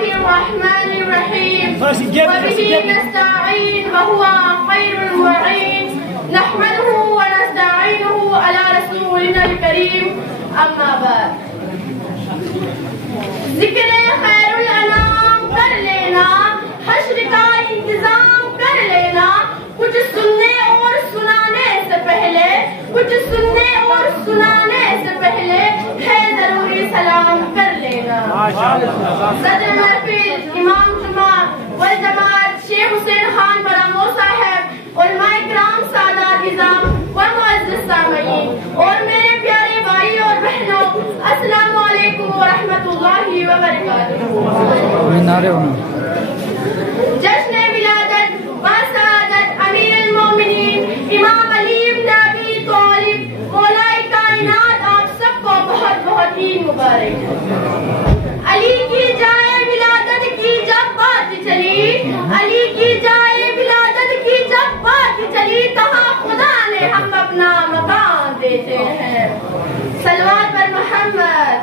الله الرحمن الرحيم وبه نستعين وهو خير المعين نحمده ونستعينه على رسولنا الكريم أما بعد ذکر خیر الانام کر لینا حشر کا انتظام کر لینا کچھ سننے اور سنانے سے پہلے ہے ضروری سلام کر لینا صدر محفل امام جمعہ والجماعت شیخ حسین خان برامو صاحب علماء کرام سادات نظام و معزز سامعین اور میرے پیارے بھائی اور بہنوں السلام علیکم ورحمۃ اللہ وبرکاتہ۔ جشن ولادت بسعادت امیر المومنین امام علی بن ابی طالب مولا کائنات آپ سب کو بہت بہت عید مبارک۔ علی کی جائے ولادت کی جب بات چلی علی کی جائے ولادت کی جب بات چلی کہاں خدا نے ہم اپنا مکان دیتے ہیں صلوات پر محمد۔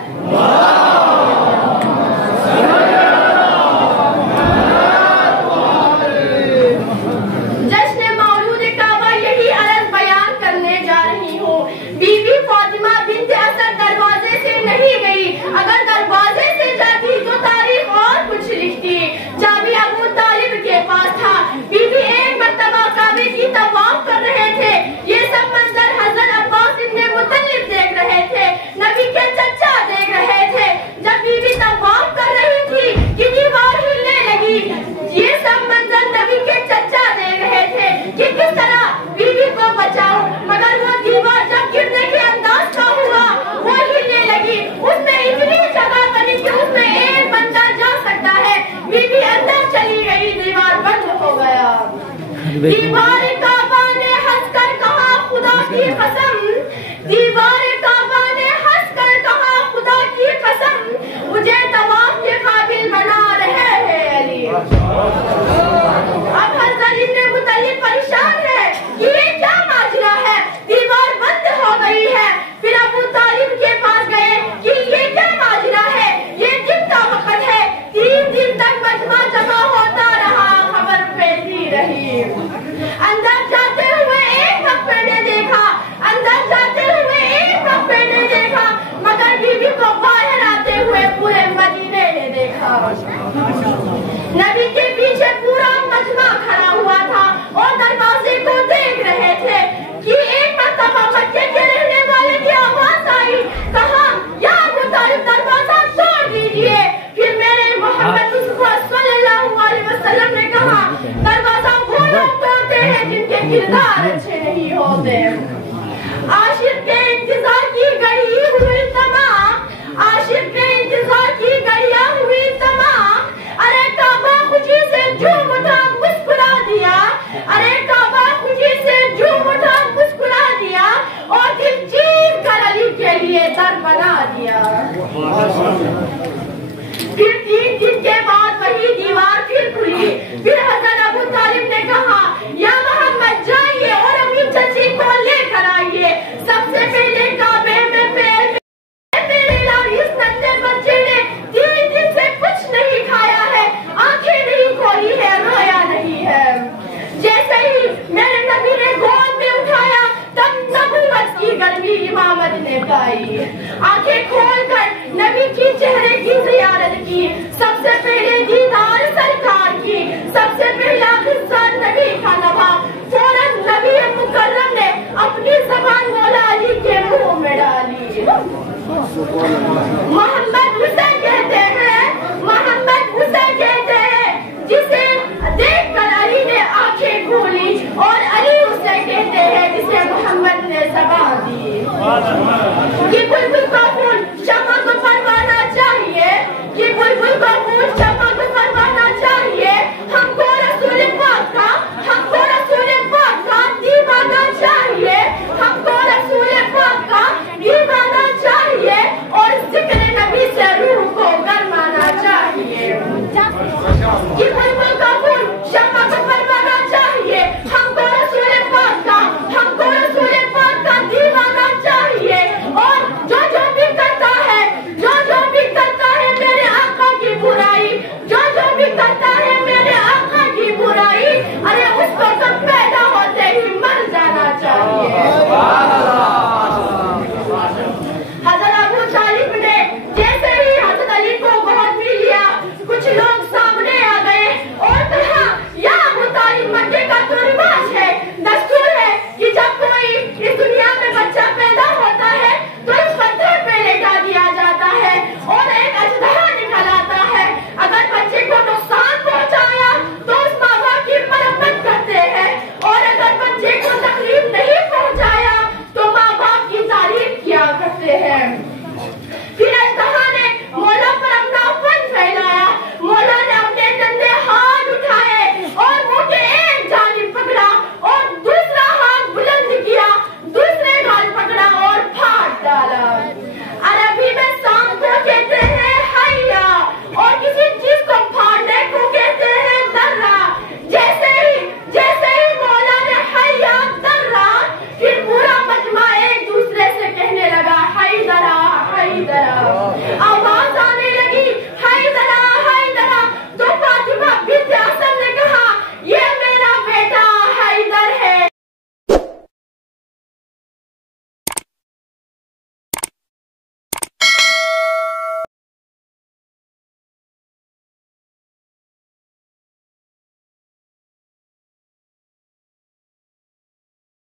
جشن مولود کعبہ یہی عرض بیان کرنے جا رہی ہوں۔ بی بی فاطمہ بنت اسد دروازے سے نہیں گئی، اگر دروازے سے جاتی تو تاریخ اور کچھ لکھتی۔ چابی ابو طالب کے پاس تھا۔ بی بی ایک مرتبہ کعبے کی طواف کر رہے تھے، یہ سب منظر حضرت عباس ابن مطلب دیکھ رہے تھے، نبی کے چچا دیکھ رہے تھے۔ جب بی بی طواف کر رہی تھی کہ دیوار ہلنے لگی، یہ سب منظر نبی کے چچا دیکھ رہے تھے کہ کس طرح بی بی کو بچاؤ، مگر وہ دیوار جب گرنے کے انداز کا ہوا وہ ہلنے لگی، اس میں اتنی جگہ بنی کہ اس میں ایک بندہ جا سکتا ہے۔ بی بی اندر چلی گئی، دیوار بند ہو گیا۔ دیوار کعبہ نے ہنس کر کہا خدا کی قسم، دیوار کعبہ نے ہنس کر کہا خدا کی قسم، مجھے طواف کے قابل بنا رہے ہیں علی۔ اب حضرت ابن مطلب پریشان ہے کہ یہ کیا ماجرا ہے، دیوار بند ہو گئی ہے۔ پھر ابو طالب کے پاس گئے کہ یہ کیا ماجرا ہے، یہ کن کا وقت ہے۔ 3 دن تک مجمع جمع ہوتا رہا، خبر پھیلتی رہی۔ اندر جاتے ہوئے ایک وقفے نے دیکھا، اندر جاتے ہوئے ایک وقفے نے دیکھا، مگر بی بی کو باہر آتے ہوئے پورے مدینے نے دیکھا۔ نبی کے